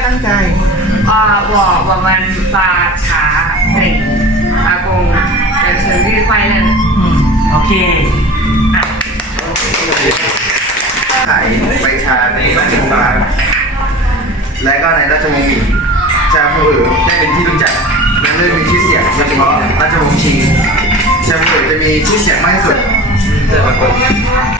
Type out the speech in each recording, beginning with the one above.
อยตั้งใจ อ่าบอกประมาณปลาขาเด็กอากงแต่เชิญลี่ยไปนั่นโอเคไข่ใบชาในราชวงศ์มหาและก็ในราชวงศ์หมิงชาฟูอือได้เป็นที่รู้จักและเริ่มมีชื่อเสียงโดยเฉพาะราชวงศ์ชิงชาฟูอือจะมีชื่อเสียงมากที่สุดแต่บาง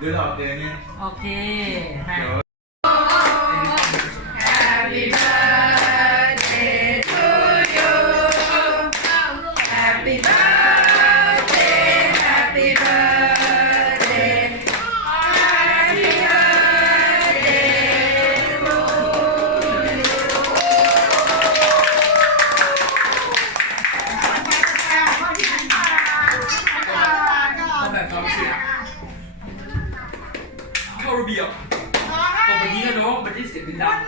ดูออกเดือนนี้โอเคมาแบบ เข้าระเบียบปกตินะน้องมันที่เสียงดัง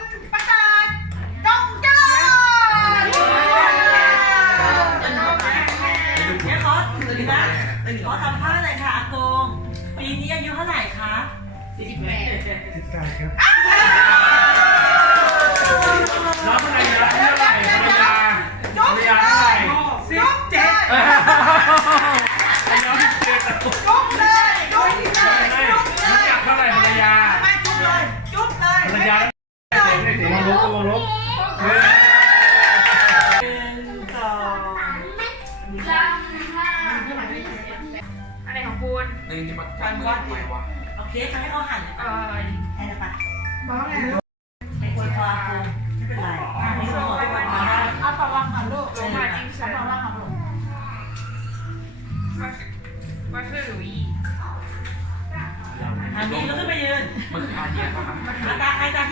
เดี๋ยวขอถึงนะขอทำผ้าหน่อยค่ะอากง ปีนี้อายุเท่าไหร่คะน้องภรรยาเท่าไหร่ภรรยาภรรยาเท่าไหร่ สิบเจ็ด ภรรยาที่เจ็ดตะกุกไม่รู้จักเท่าไหร่ภรรยา จุ๊บเลยจุ๊บเลย ภรรยา เสียงลบลบลบอะไรของคุณนี่จะมาจับมือเอาเค้กมให้เขาหั่นออแอนไปบ้าไงไมควราคุณไม่เป็นไรไม่ต้องอาปาวางก่อนลูกอาปาวางก่อนลูกว่าชื่อหลุยอันนี้เราขึ้นไปยืนม อาตาใครตาเ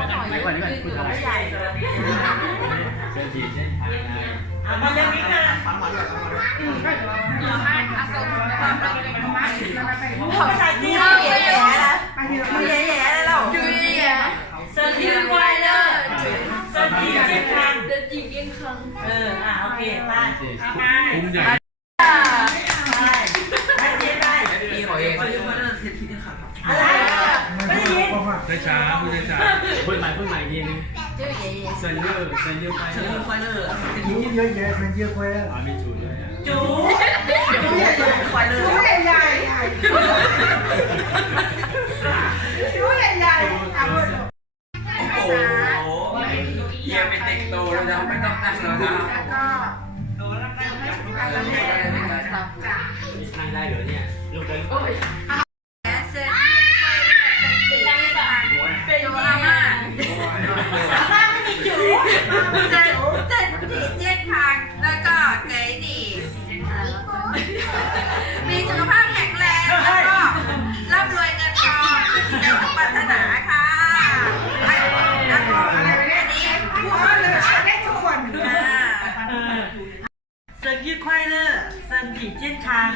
รอบน้องหน่อยยืนอยู่ผู้ใหญ่อะมาเล่นนิดนะขอบใจที่ยู่เย่ๆนะยู่เย่ๆเลยเรายู่เย่เซิร์ฟยืนไวเลอร์เซิร์ฟยืนเชียงคานๆเดินจีเกี้ยงคังเอออะโอเคไปเอาไปคุ้มใหญ่ไปไปเจ๊ไป พี่ขอเอง อะไรไม่ได้ยิน ได้ ช้าพูดได้ช้าพูดใหม่พูดใหม่ยีนึงยู่เย่เซนเยอร์เซนเยอร์ไปเซนเยอร์ไปเลยยูเยอะแยะมันเยอะไปแล้วอามีจูดเลยจูจูใหญ่ใหญ่ควายเลยจูใหญ่ใหญ่จูใหญ่ใหญ่อะพูดโอ้โหเยี่ยเป็นเด็กโตแล้วนะไม่ต้องนั่งแล้วนะนั่งได้เหรอเนี่ยลูกได้ๆ ในารถนาค่ะแล้วก็อะไรอันนี้ผู้ว่าเลยได้ทุกคนอ่าเซิร์ฟยืนควายเลอร์เซิร์ฟผีเจียนคาง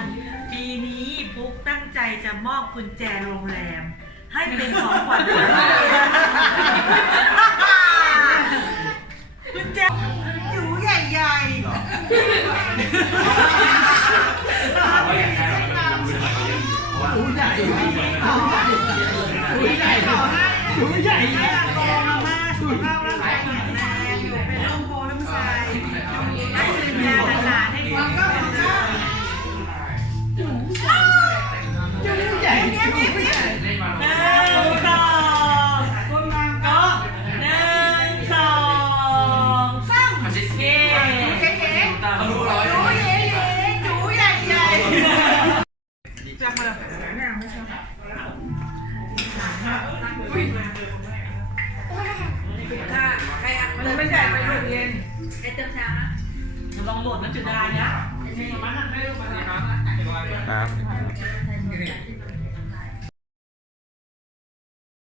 ปีนี้ปุ๊กตั้งใจจะมอบกุญแจโรงแรม ให้เป็นของขวัญกุญแจ เอ ลองโหลดมันจุดได้นะ ครับครับ